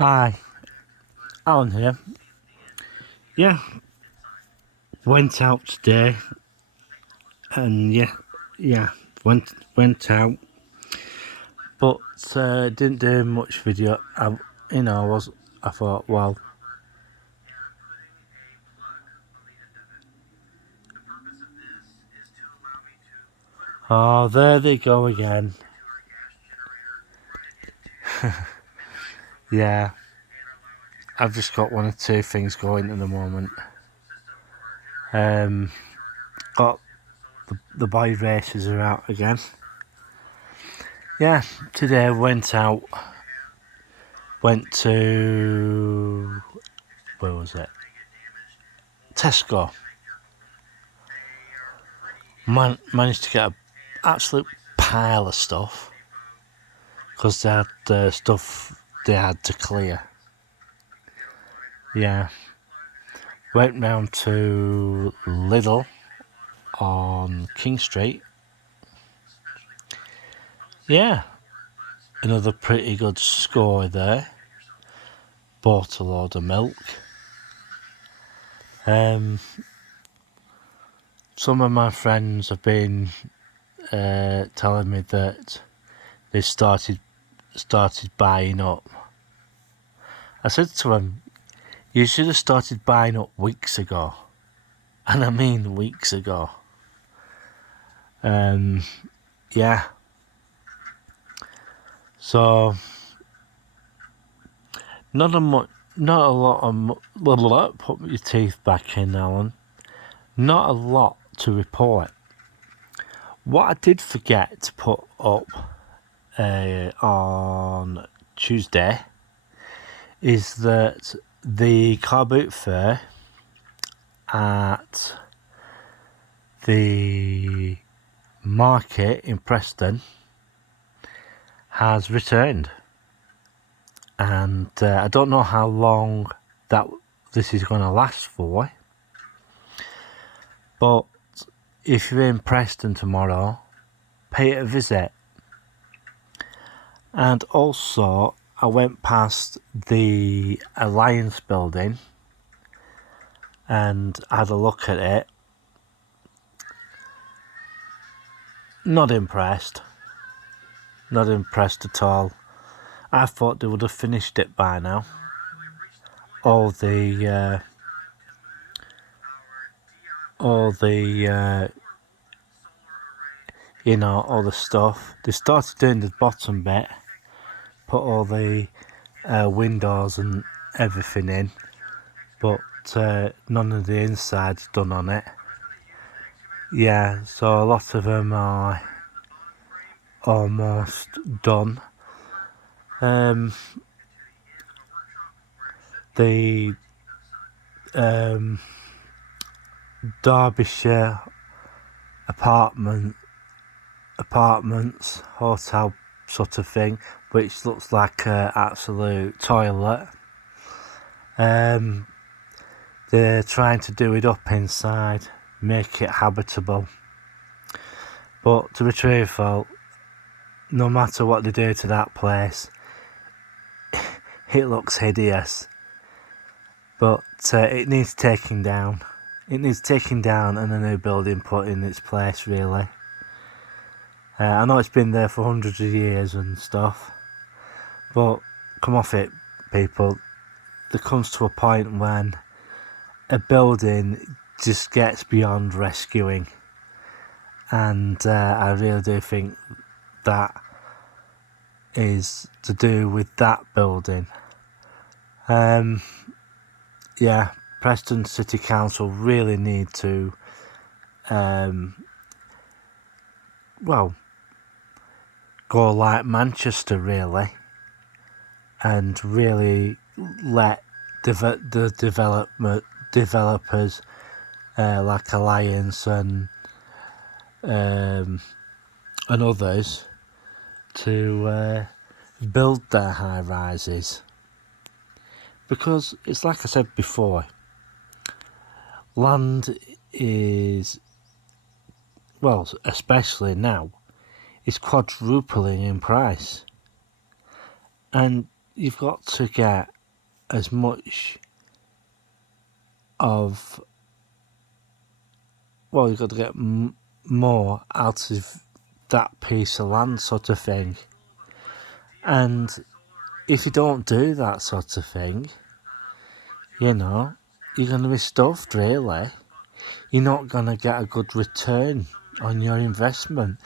Hi, Alan here. Yeah, went out today, and went out, but didn't do much video. I thought, well, oh, there they go again. Yeah, I've just got one or two things going at the moment. Got the boy races are out again. Yeah, today I went out. Went to where was it? Tesco. Managed to get an absolute pile of stuff because they had stuff they had to clear. Yeah, went round to Lidl on King Street. Yeah, another pretty good score there. Bought a load of milk. Some of my friends have been telling me that they started buying up. I said to them, you should have started buying up weeks ago. And I mean weeks ago. Yeah. So, not a lot of, put your teeth back in, Alan. Not a lot to report. What I did forget to put up on Tuesday is that the car boot fair at the market in Preston has returned, and I don't know how long that this is going to last for, but if you're in Preston tomorrow, pay it a visit. And also, I went past the Alliance building and had a look at it. Not impressed. Not impressed at all. I thought they would have finished it by now. All the all the stuff. They started doing the bottom bit, put all the windows and everything in, but none of the inside's done on it. Yeah, so a lot of them are almost done. The Derbyshire apartments, hotel sort of thing, which looks like an absolute toilet. They're trying to do it up inside, make it habitable. But to be truthful, no matter what they do to that place, it looks hideous. But it needs taking down. It needs taking down and a new building put in its place, really. I know it's been there for hundreds of years and stuff, but come off it, people. There comes to a point when a building just gets beyond rescuing, and I really do think that is to do with that building. Yeah, Preston City Council really need to go like Manchester, really, and really let the developers like Alliance and others to build their high rises, because it's like I said before, land is, well, especially now, is quadrupling in price, and you've got to get as much of, well, you've got to get more out of that piece of land, sort of thing. And if you don't do that sort of thing, you know, you're going to be stuffed, really. You're not going to get a good return on your investment.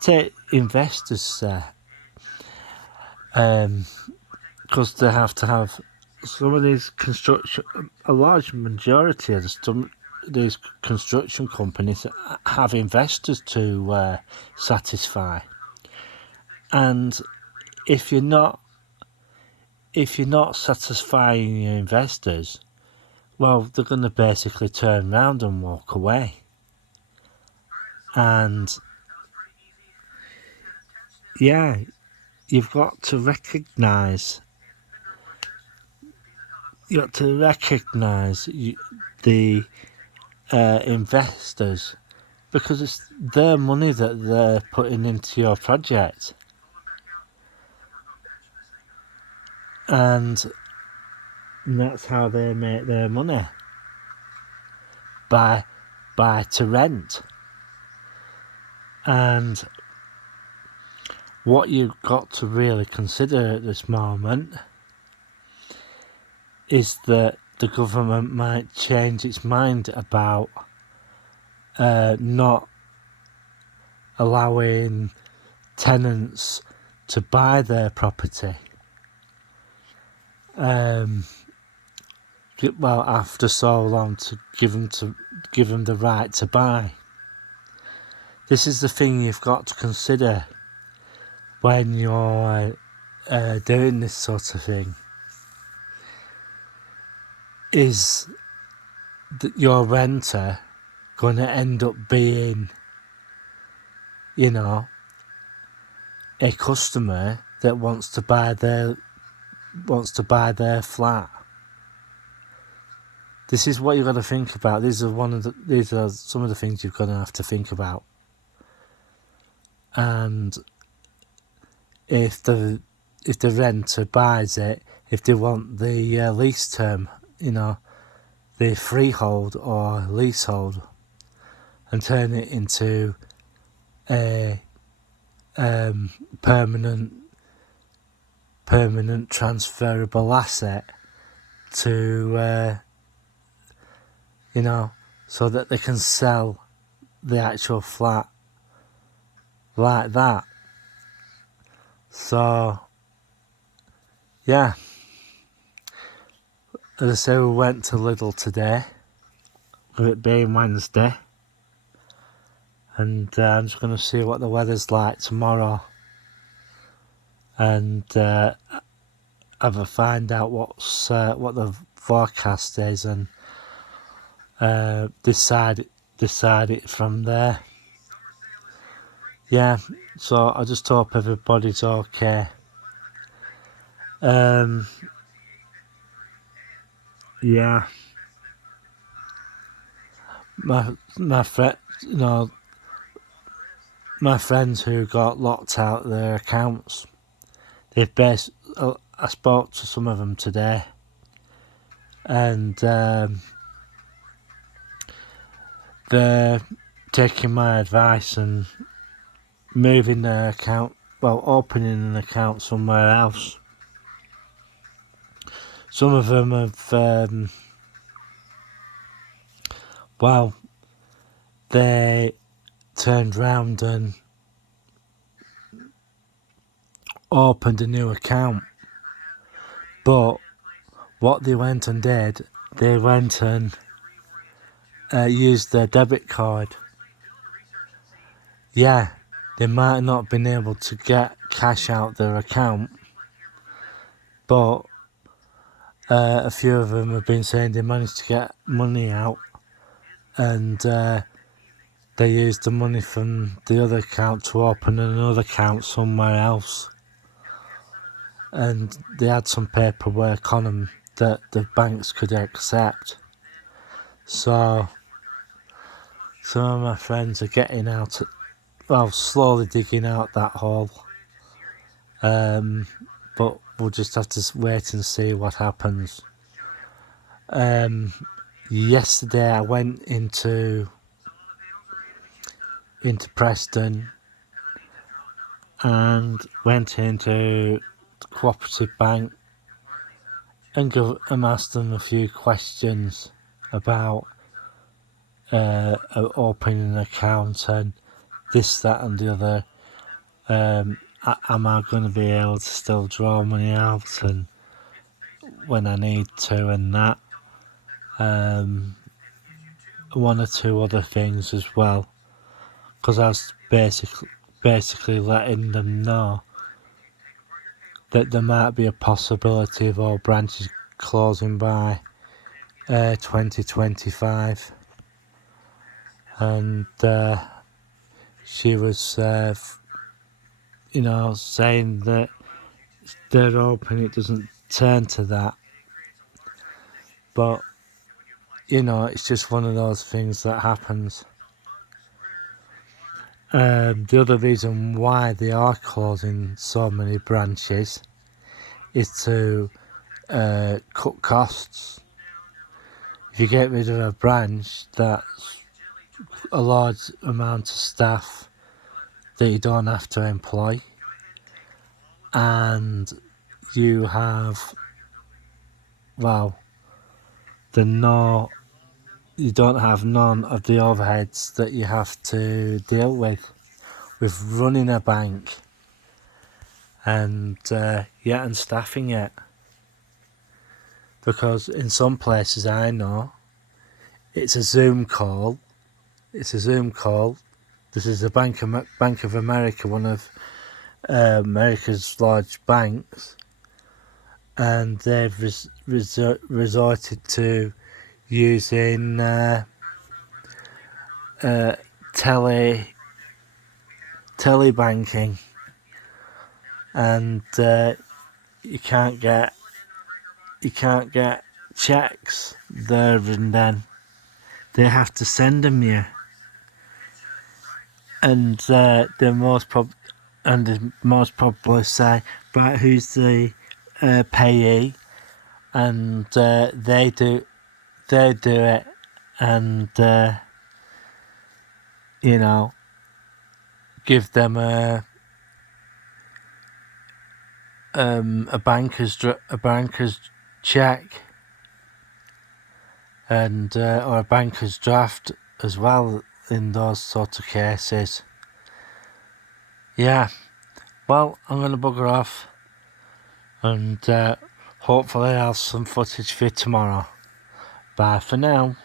Take investors because they have to have some of these construction, a large majority of these construction companies have investors to satisfy. And if you're not satisfying your investors, well, they're going to basically turn around and walk away. And yeah, you've got to recognise the investors, because it's their money that they're putting into your project. And that's how they make their money, by to rent. And what you've got to really consider at this moment is that the government might change its mind about not allowing tenants to buy their property. Well, after so long, to give them the right to buy. This is the thing you've got to consider when you're doing this sort of thing. Is that your renter going to end up being, you know, a customer that wants to buy their flat? This is what you've got to think about. These are some of the things you're going to have to think about. And if the renter buys it, if they want the lease term, you know, the freehold or leasehold, and turn it into a permanent transferable asset to you know, so that they can sell the actual flat like that. So yeah, as I say, we went to Lidl today, with it being Wednesday, and I'm just going to see what the weather's like tomorrow, and have a find out what the forecast is, and decide it from there. Yeah, so I just hope everybody's okay. Yeah, my friend, you know, my friends who got locked out of their accounts, I spoke to some of them today, and they're taking my advice and moving their account, well, opening an account somewhere else. Some of them have, well, they turned round and opened a new account. But what they went and did, they went and used their debit card. Yeah, they might not have been able to get cash out their account, but a few of them have been saying they managed to get money out, and they used the money from the other account to open another account somewhere else. And they had some paperwork on them that the banks could accept. So some of my friends are getting out, well, slowly digging out that hole. But we'll just have to wait and see what happens. Yesterday I went into Preston and went into the Cooperative Bank and asked them a few questions about opening an account and this, that and the other. Am I going to be able to still draw money out and when I need to and that. One or two other things as well, because I was basically letting them know that there might be a possibility of all branches closing by 2025, and she was saying that they're hoping it doesn't turn to that, but it's just one of those things that happens. The other reason why they are closing so many branches is to cut costs. If you get rid of a branch, that's a large amount of staff that you don't have to employ, and you have, you don't have none of the overheads that you have to deal with running a bank and staffing it. Because in some places I know, it's a Zoom call. This is the Bank of America, one of America's large banks, and they've resorted to using telebanking, and you can't get checks there and then. They have to send them you, and they most probably say, right, who's the payee, and they do it, and give them a banker's check, and or a banker's draft as well in those sort of cases. Yeah, well, I'm going to bugger off, and hopefully I'll have some footage for you tomorrow. Bye for now.